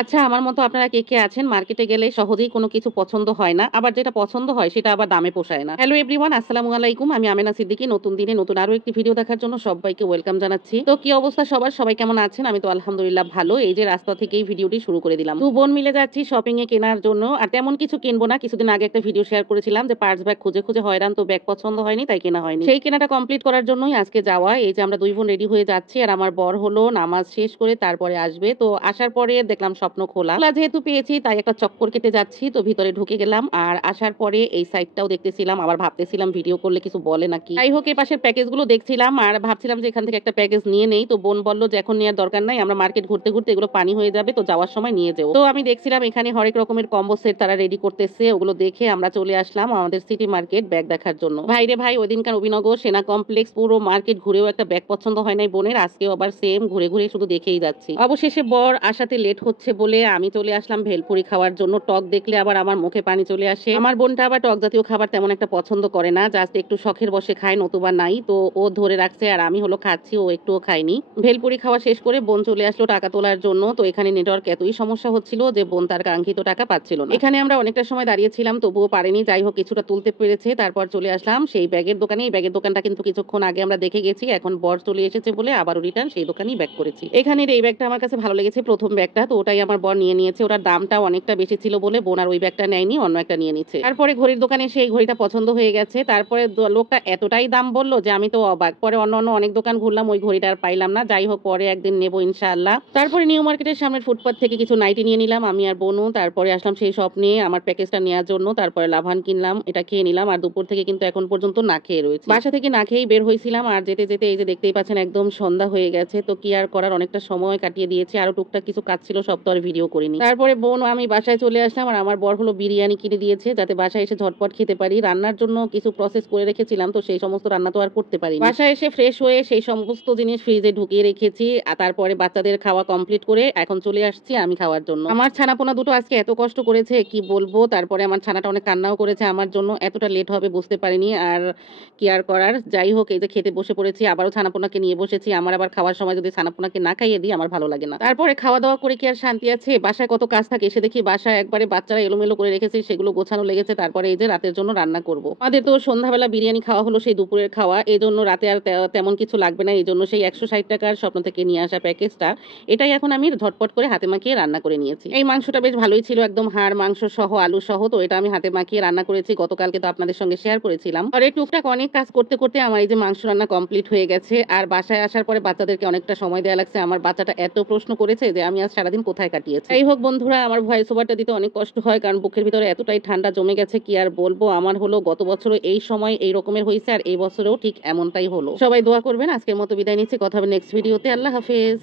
আচ্ছা, আমার মতো আপনারা কে, কে আছেন মার্কেটে গেলে সহজেই কোনো কিছু পছন্দ হয় না। আবার যেটা পছন্দ হয় সেটা আবার দামে পোষায় না। হ্যালো এভরিওয়ান, আসসালামু আলাইকুম। আমি আমেনা সিদ্দিকী। নতুন দিনে নতুন আরো একটি ভিডিও দেখার জন্য সবাইকে ওয়েলকাম জানাচ্ছি। তো কি অবস্থা সবার? সবাই কেমন আছেন? আমি তো আলহামদুলিল্লাহ ভালো। এই যে রাস্তা থেকেই ভিডিওটি শুরু করে দিলাম। ২ বোন মিলে যাচ্ছি শপিং এ কেনার জন্য। আর তেমন কিছু কিনবো না। কিছুদিন আগে একটা ভিডিও শেয়ার করেছিলাম যে পার্স ব্যাগ খুঁজে, খুঁজে হয়রান, তো ব্যাগ পছন্দ হয়নি তাই কেনা হয়নি। সেই কেনাটা কমপ্লিট করার জন্যই আজকে যাওয়া। এই যে আমরা ২ বোন রেডি হয়ে যাচ্ছি আর আমার বর হলো নামাজ শেষ করে তারপরে আসবে। তো আসার পরে দেখলাম স্বপ্ন খোলা। যেহেতু পেয়েছি তাই একটা চক্কর কেটে যাচ্ছি। তো ভিতরে ঢুকে গেলাম। আর আসার পরে এই সাইডটাও দেখতেছিলাম। আবার ভাবতেছিলাম ভিডিও করলে কিছু বলে নাকি। যাই হোক, এই পাশের প্যাকেজগুলো দেখছিলাম আর ভাবছিলাম যে এখান থেকে একটা প্যাকেজ নিয়ে নেই। তো বোন বলল যে এখন নেওয়ার দরকার নাই, আমরা মার্কেট ঘুরতে, ঘুরতে এগুলো পানি হয়ে যাবে, তো যাওয়ার সময় নিয়ে যেও। তো আমি দেখছিলাম এখানে হরেক রকমের কম্বো সেট তারা রেডি করতেছে। ওগুলো দেখে আমরা চলে আসলাম আমাদের সিটি মার্কেট ব্যাগ দেখার জন্য। ভাইরে ভাই, ওইদিনকার অভিনগর সেনা কমপ্লেক্স পুরো মার্কেট ঘুরেও একটা ব্যাগ পছন্দ হয় নাই বোনের। আজকেও আবার সেম ঘুরে ঘুরে শুধু দেখেই যাচ্ছি। অবশেষে বর আসাতে লেট হচ্ছে বলে আমি চলে আসলাম ভেলপুরি খাওয়ার জন্য। টক দেখলে আবার আমার মুখে পানি চলে আসে। আমার বোনটা আবার টক জাতীয় খাবার তেমন একটা পছন্দ করে না, জাস্ট একটু শখের বসে খায়, নতুবা নাই। তো ও ধরে রাখছে আর আমি হলো খাচ্ছি, ও একটুও খায়নি। ভেলপুরি খাওয়া শেষ করে বোন চলে আসলো টাকা তোলার জন্য। তো এখানে নেটওয়ার্ক এতই সমস্যা হচ্ছিল যে বোন তার কাঙ্ক্ষিত টাকা পাচ্ছিল না। এখানে আমরা অনেকটা সময় দাঁড়িয়েছিলাম তবুও পারেনি। যাই হোক, কিছুটা তুলতে পেরেছে। তারপর চলে আসলাম সেই ব্যাগের দোকানে। এই ব্যাগের দোকানটা কিন্তু কিছুক্ষণ আগে আমরা দেখে গেছি। এখন বর চলে এসেছে বলে আবারও রিটার্ন সেই দোকানেই ব্যাগ করেছি। এখানের এই ব্যাগটা আমার কাছে ভালো লেগেছে, প্রথম ব্যাগটা, তো ওটাই আমার বর নিয়ে নিয়েছে। ওটার দামটা অনেকটা বেশি ছিল বলে বোন আর ওই ব্যাগটা নেয়নি, অন্য একটা নিয়ে নিচ্ছে। তারপরে ঘড়ির দোকানে সেই ঘড়িটা পছন্দ হয়ে গেছে। তারপরে লোকটা এতটাই দাম বললো যে আমি তো অবাক। পরে অন্য অন্য অনেক দোকান ঘুরলাম, ওই ঘড়িটা আর পাইলাম না। যাই হোক, পরে একদিন নেবো ইনশাআল্লাহ। তারপরে নিউ মার্কেটের সামনের ফুটপাথ থেকে কিছু নাইটি নিয়ে নিলাম আমি আর বোনু। তারপরে আসলাম সেই শপ নিয়ে আমার প্যাকেজটা নেওয়ার জন্য। তারপরে লাভান কিনলাম, এটা খেয়ে নিলাম। আর দুপুর থেকে কিন্তু এখন পর্যন্ত না খেয়ে রয়েছে। বাসা থেকে না খেয়েই বের হয়েছিলাম। আর যেতে যেতে এই যে দেখতেই পাচ্ছেন একদম সন্ধ্যা হয়ে গেছে। তো কি আর করার, অনেকটা সময় কাটিয়ে দিয়েছি। আরো টুকটাক কিছু কাজ ছিল, সব তো আর ভিডিও করিনি। তারপরে বোন আমি বাসায় চলে আসলাম আর আমার বর হলো বিরিয়ানি কিনে দিয়েছে যাতে বাসায় এসে ঝটপট খেতে পারি। রান্নার জন্য কিছু প্রসেস করে রেখেছিলাম, তো সেই সমস্ত রান্না তো আর করতে পারি। বাসায় এসে ফ্রেশ হয়ে সেই সমস্ত জিনিস ফ্রিজে ঢুকিয়ে রেখেছি। আর তারপরে বাচ্চাদের খাওয়া কমপ্লিট করে এখন চলে আসছি আমি খাওয়ার জন্য। আমার ছানাপোনা দুটো আজকে এত কষ্ট করেছে কি বলবো। তারপরে আমার ছানাটা অনেক কান্নাও করেছে আমার জন্য। এতটা লেট হবে বুঝতে পারিনি। আর কি আর করার, যাই হোক, এই যে খেতে বসে পড়েছি। আবারও ছানাপোনাকে নিয়ে বসেছি। আমার আবার খাওয়ার সময় যদি ছানাপোনাকে না খাইয়ে দিই আমার ভালো লাগে না। তারপরে খাওয়া দাওয়া করে কি আর শান্তি আছে? বাসায় কত কাজ থাকে। এসে দেখি বাসায় একবারে বাচ্চারা এলোমেলো করে রেখেছে, সেগুলো গোছানো লেগেছে। তারপরে এই যে রাতের জন্য রান্না করব। আমাদের তো সন্ধ্যাবেলা বিরিয়ানি খাওয়া হলো সেই দুপুরের খাওয়া, এই জন্য রাতে আর তেমন কিছু লাগবে না। এই জন্য সেই 160 টাকার স্বপ্ন থেকে নিয়ে আসা প্যাকেজটা, এটাই এখন আমি ঝটপট করে হাতে মাখিয়ে রান্না করে নিয়েছি। এই মাংসটা বেশ ভালোই ছিল, একদম হাড় মাংস সহ আলু সহ। তো এটা আমি হাতে মাখিয়ে রান্না করেছি, গতকালকে তো আপনাদের সঙ্গে শেয়ার করেছিলাম। আর এই টুকটাক অনেক কাজ করতে করতে আমার এই যে মাংস রান্না কমপ্লিট হয়ে গেছে। আর বাসায় আসার পরে বাচ্চাদেরকে অনেকটা সময় দেওয়া লাগছে। আমার বাচ্চাটা এত প্রশ্ন করেছে যে আমি আজ সারাদিন কোথায় কাটিয়েছি। যাই হোক বন্ধুরা, আমার ভয়েস ওভারটা দিতে অনেক কষ্ট হয় কারণ বুকের ভিতরে এতটাই ঠান্ডা জমে গেছে কি আর বলবো। আমার হলো গত বছরও এই সময় এই রকমের হয়েছে আর এই বছরেও ঠিক এমনটাই হলো। সবাই দোয়া করবেন। আজকের মতো বিদায় নিচ্ছি, কথা হবে নেক্সট ভিডিওতে। আল্লাহ হাফেজ।